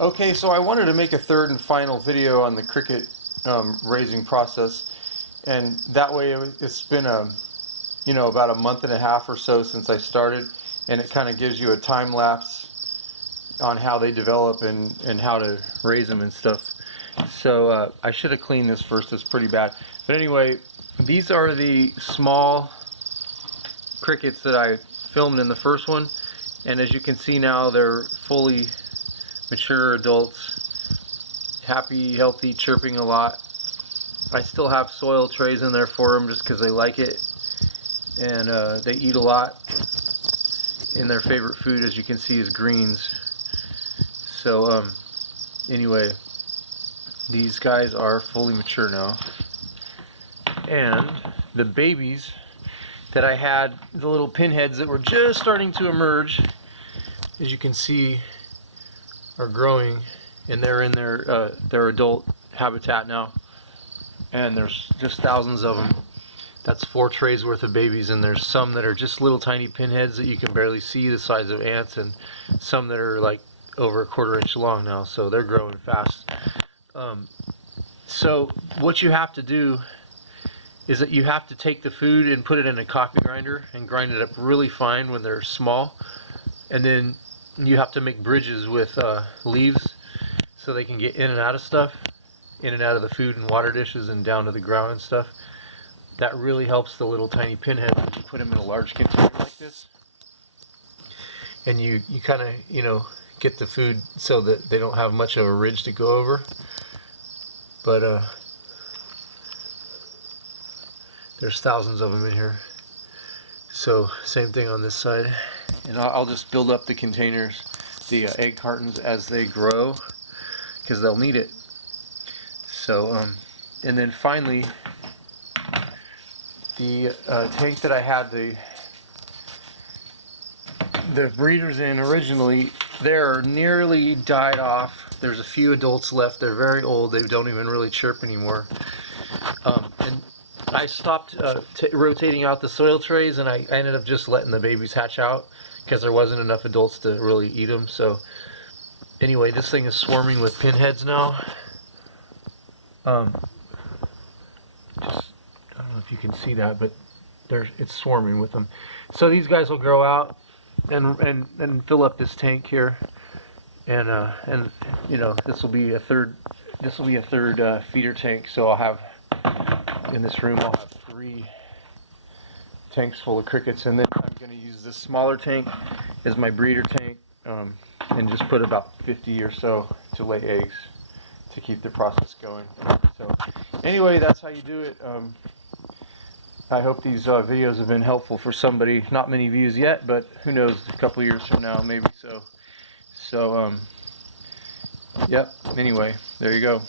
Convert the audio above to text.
Okay, so I wanted to make a third and final video on the cricket raising process, and that way it's been about a month and a half or so since I started, and it kind of gives you a time lapse on how they develop and how to raise them and stuff. So I should have cleaned this first, it's pretty bad. But anyway, these are the small crickets that I filmed in the first one, and as you can see now, they're fully mature adults, happy, healthy, chirping a lot. I still have soil trays in there for them just because they like it, and they eat a lot, and their favorite food, as you can see, is greens. So anyway, these guys are fully mature now, and the babies that I had, the little pinheads that were just starting to emerge, as you can see, are growing, and they're in their adult habitat now, and there's just thousands of them. That's 4 trays worth of babies, and there's some that are just little tiny pinheads that you can barely see, the size of ants, and some that are like over a 1/4 inch long now, so they're growing fast. So what you have to do is that you have to take the food and put it in a coffee grinder and grind it up really fine when they're small, and then you have to make bridges with leaves so they can get in and out of stuff, in and out of the food and water dishes and down to the ground and stuff. That really helps the little tiny pinheads when you put them in a large container like this, and you kind of get the food so that they don't have much of a ridge to go over. But there's thousands of them in here, so same thing on this side. And I'll just build up the containers, the egg cartons, as they grow, because they'll need it. So and then finally, the tank that I had the breeders in originally, they're nearly died off. There's a few adults left. They're very old. They don't even really chirp anymore. And I stopped rotating out the soil trays, and I ended up just letting the babies hatch out because there wasn't enough adults to really eat them. So anyway, this thing is swarming with pinheads now. I don't know if you can see that, but it's swarming with them. So these guys will grow out and fill up this tank here, and this will be a third feeder tank. So I'll have, in this room, I'll have 3 tanks full of crickets, and then I'm going to use this smaller tank as my breeder tank, and just put about 50 or so to lay eggs to keep the process going. So anyway, that's how you do it. I hope these videos have been helpful for somebody. Not many views yet, but who knows, a couple years from now, maybe so. So yep, anyway, there you go.